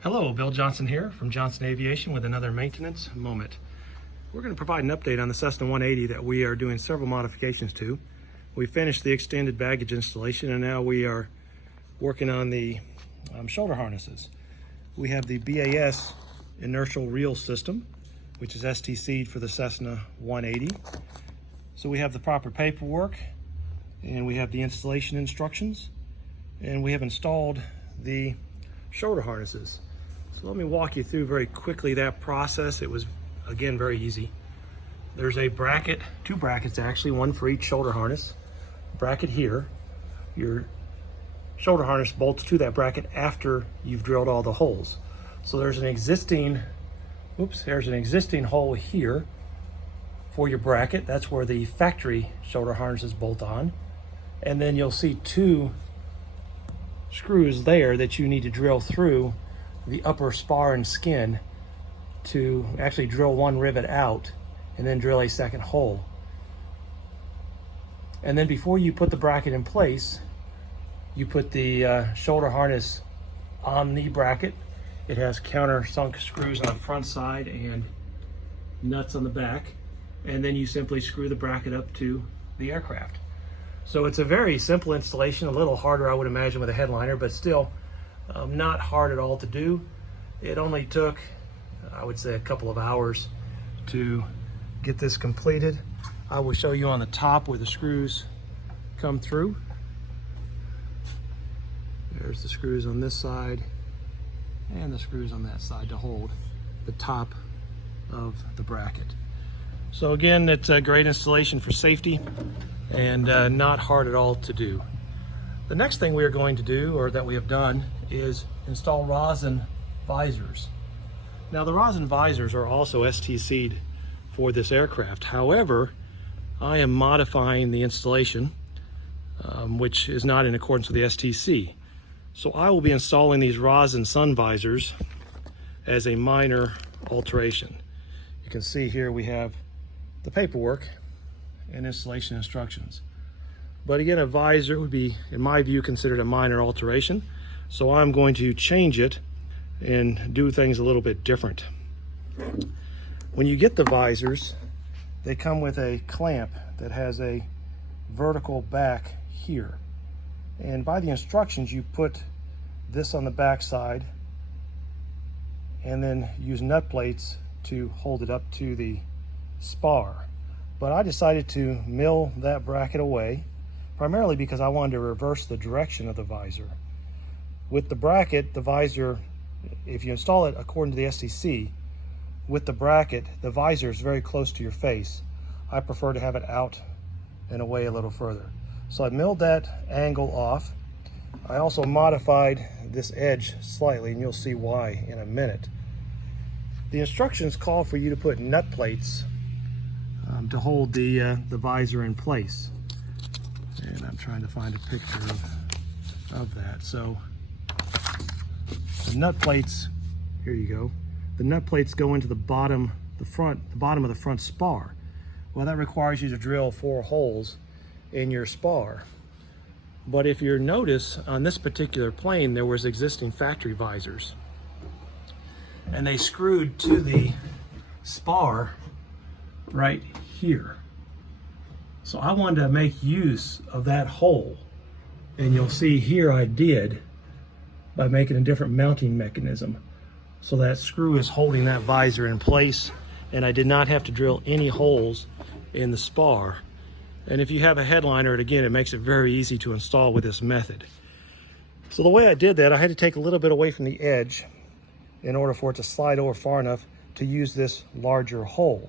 Hello, Bill Johnson here from Johnson Aviation with another maintenance moment. We're going to provide an update on the Cessna 180 that we are doing several modifications to. We finished the extended baggage installation and now we are working on the shoulder harnesses. We have the BAS inertial reel system, which is STC'd for the Cessna 180. So we have the proper paperwork and we have the installation instructions and we have installed the shoulder harnesses. So let me walk you through very quickly that process. It was, again, very easy. There's a bracket, two brackets actually, one for each shoulder harness. Bracket here. Your shoulder harness bolts to that bracket after you've drilled all the holes. So there's an existing, there's an existing hole here for your bracket. That's where the factory shoulder harnesses bolt on. And then you'll see two screws there that you need to drill through the upper spar and skin to actually drill one rivet out and then drill a second hole. And then before you put the bracket in place, you put the shoulder harness on the bracket. It has countersunk screws on the front side and nuts on the back, and then you simply screw the bracket up to the aircraft. So it's a very simple installation, a little harder I would imagine with a headliner, but still not hard at all to do. It only took, I would say, a couple of hours to get this completed. I will show you on the top where the screws come through. There's the screws on this side and the screws on that side to hold the top of the bracket. So again, it's a great installation for safety and not hard at all to do. The next thing we are going to do, or that we have done, is install Rosin visors. Now the Rosin visors are also STC'd for this aircraft. However, I am modifying the installation, which is not in accordance with the STC. So I will be installing these Rosin sun visors as a minor alteration. You can see here we have the paperwork and installation instructions. But again, a visor would be, in my view, considered a minor alteration. So I'm going to change it and do things a little bit different. When you get the visors, they come with a clamp that has a vertical back here. And by the instructions, you put this on the back side and then use nut plates to hold it up to the spar. But I decided to mill that bracket away, primarily because I wanted to reverse the direction of the visor. With the bracket, the visor, if you install it according to the STC, with the bracket, the visor is very close to your face. I prefer to have it out and away a little further. So I milled that angle off. I also modified this edge slightly, and you'll see why in a minute. The instructions call for you to put nut plates to hold the visor in place. And I'm trying to find a picture of that. So the nut plates, here you go. The nut plates go into the bottom of the front spar. Well, that requires you to drill 4 holes in your spar. But if you notice, on this particular plane, there was existing factory visors. And they screwed to the spar right here. So I wanted to make use of that hole. And you'll see here I did by making a different mounting mechanism. So that screw is holding that visor in place, and I did not have to drill any holes in the spar. And if you have a headliner, it makes it very easy to install with this method. So the way I did that, I had to take a little bit away from the edge in order for it to slide over far enough to use this larger hole.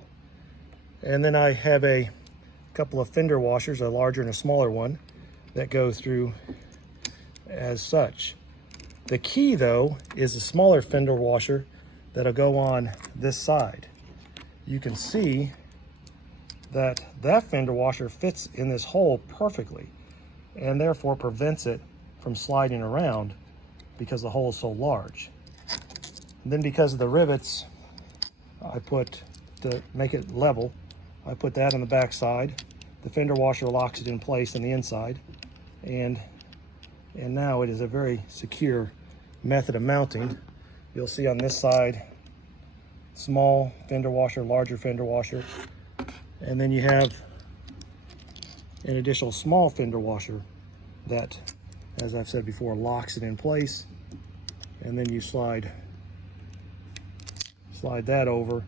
And then I have a couple of fender washers, a larger and a smaller one, that go through as such. The key, though, is a smaller fender washer that'll go on this side. You can see that that fender washer fits in this hole perfectly and therefore prevents it from sliding around because the hole is so large. And then because of the rivets I put to make it level, I put that on the back side. The fender washer locks it in place on the inside, and now it is a very secure method of mounting You'll see on this side, small fender washer, larger fender washer. And then you have an additional small fender washer that, as I've said before, locks it in place. And then you slide that over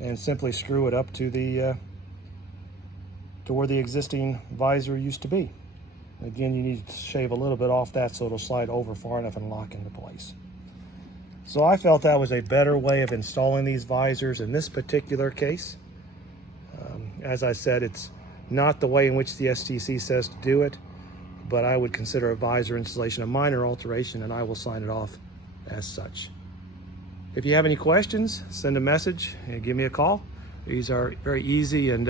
and simply screw it up to the to where the existing visor used to be. Again, you need to shave a little bit off that so it'll slide over far enough and lock into place. So I felt that was a better way of installing these visors in this particular case. As I said, it's not the way in which the STC says to do it, but I would consider a visor installation a minor alteration, and I will sign it off as such. If you have any questions, send a message and give me a call. These are very easy and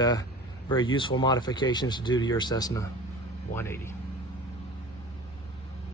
very useful modifications to do to your Cessna 180.